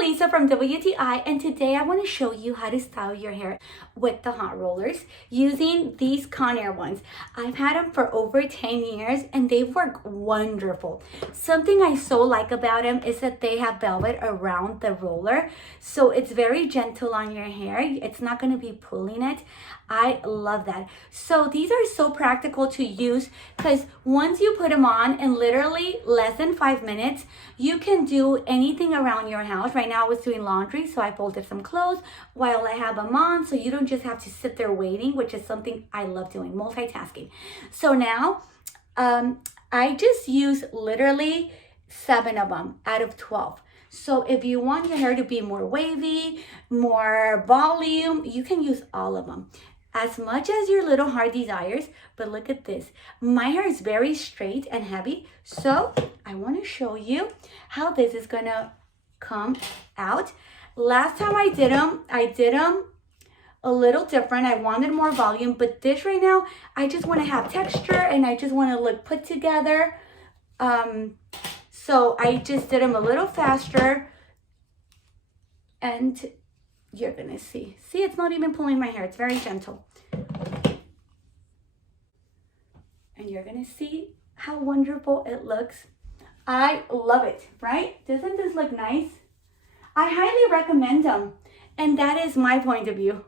Lisa from WTI, and today I want to show you how to style your hair with the hot rollers using these Conair ones. I've had them for over 10 years and they work wonderful. Something I so like about them is that they have velvet around the roller, so it's very gentle on your hair. It's not going to be pulling it. I love that. So these are so practical to use because once you put them on in literally less than 5 minutes, you can do anything around your house. Right now I was doing laundry, so I folded some clothes while I have them on, so you don't just have to sit there waiting, which is something I love doing, multitasking. So now I just use literally 7 of them out of 12. So if you want your hair to be more wavy, more volume, you can use all of them, as much as your little heart desires. But look at this. My hair is very straight and heavy, so I want to show you how this is gonna come out. Last time I did them a little different. I wanted more volume, but this right now, I just want to have texture and I just want to look put together. So I just did them a little faster, and you're gonna see. See, it's not even pulling my hair. It's very gentle. And you're gonna see how wonderful it looks. I love it, right? Doesn't this look nice? I highly recommend them. And that is my point of view.